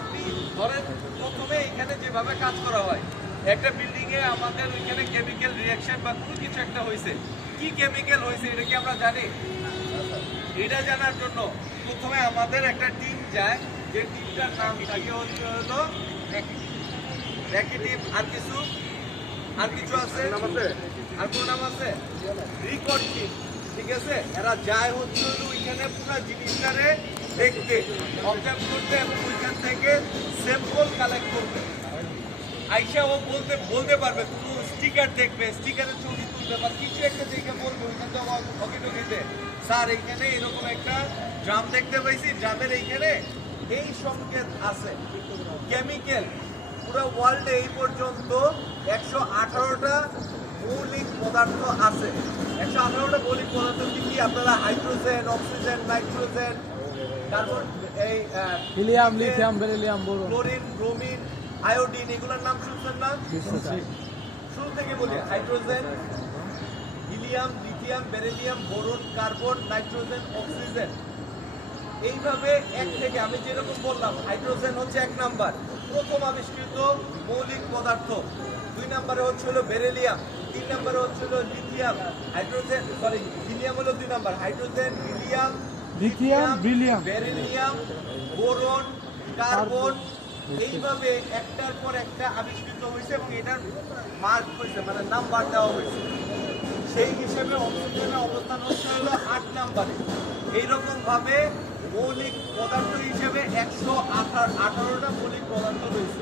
আপনি ধরেন প্রথমে এখানে যেভাবে কাজ করা হয় একটা বিল্ডিং এ আমাদের ওইখানে কেমিক্যাল রিয়াকশন বা কোনো কিছু একটা হয়েছে। কি কেমিক্যাল হয়েছে এটা কি আমরা জানি? এটা জানার জন্য প্রথমে আমাদের একটা টিম যায় যে টিমটার নাম থাকে হলো র্যাকেটিভ আর কিছু আর কিছু আছে? আর কোন নাম আছে? রিকর্ড টিম ঠিক আছে? এরা যায় হচ্ছে হলো ওইখানে পুরো জিনিসটারে দেখতে অবজার্ভ করতে ওইখান থেকে স্যাম্পল কালেক্ট করতে। আইসা ও বলতে বলতে পারবে কোনো স্টিকার দেখবে স্টিকারের ছবি তুলবে বা কিছু একটা দেখে বলবে ওইখান থেকে টকিতে স্যার, এইখানে এরকম একটা ড্রাম দেখতে পাইছি ড্রামের এইখানে এই সংকেত আছে। কেমিক্যাল পুরো ওয়ার্ল্ডে এই পর্যন্ত একশো আঠারোটা মৌলিক পদার্থ আছে। একশো আঠারোটা মৌলিক পদার্থ কি কি? আপনারা হাইড্রোজেন অক্সিজেন নাইট্রোজেন কার্বন এই helium lithium beryllium boron. Chlorine bromine iodine এগুলোর নাম শুনছেন না? শুরু থেকে বলি hydrogen helium lithium beryllium boron carbon nitrogen oxygen. এইভাবে এক থেকে আমি যেরকম বললাম হাইড্রোজেন হচ্ছে এক নাম্বার। প্রথম আবিষ্কৃত মৌলিক পদার্থ। দুই নম্বরে হচ্ছে হলো বেরিলিয়াম তিন নম্বরে হচ্ছে হলো লিথিয়াম। হাইড্রোজেন সরি হিলিয়াম হলো দুই number. Hydrogen helium lithium, beryllium. Beryllium boron carbon এইভাবে একটার পর একটা আবিষ্কৃত হয়েছে এবং এটার মার্ক হয়েছে মানে নাম্বার দেওয়া হয়েছে। সেই হিসেবে অক্সিজেনের অবস্থান হচ্ছে হলো আট নাম্বারে। এইরকম ভাবে মৌলিক পদার্থ হিসেবে একশো আঠারোটা মৌলিক পদার্থ রয়েছে।